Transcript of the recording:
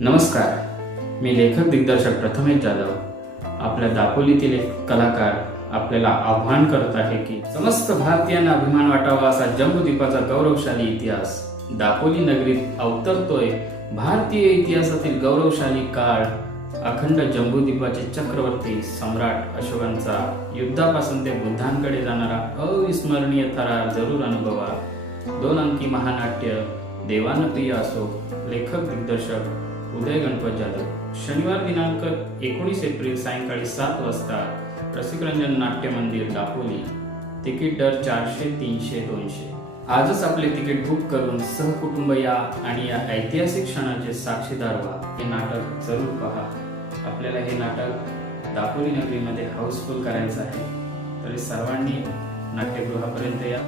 नमस्कार. मी लेखक दिग्दर्शक प्रथमेश जाधव. आपल्या दापोलीतील एक कलाकार आपल्याला आव्हान करत आहे की समस्त भारतीयांना अभिमान वाटावा असा जम्बूद्वीपाचा गौरवशाली इतिहास दापोली नगरीत अवतरतोय. भारतीय इतिहासातील गौरवशाली काळ अखंड जम्बूद्वीपाचे चक्रवर्ती सम्राट अशोकांचा युद्धापासून ते बुद्धांकडे जाणारा अविस्मरणीय थरा जरूर अनुभवा. दोन अंकी महानाट्य देवानप्रिय असो लेखक दिग्दर्शक उदय गणपत जाधव. शनिवार दिनांक एकोणीस एप्रिल सायंकाळी सात वाजता रसिकरंजन नाट्य मंदिर दापोली. तिकीट दर चारशे तीनशे दोनशे. आजच आपले तिकीट बुक करून सहकुटुंब या आणि या ऐतिहासिक क्षणाचे साक्षीदार व्हा हे नाटक जरूर पहा. आपल्याला हे नाटक दापोली नगरीमध्ये हाऊसफुल करायचं आहे. तरी सर्वांनी नाट्यगृहापर्यंत या.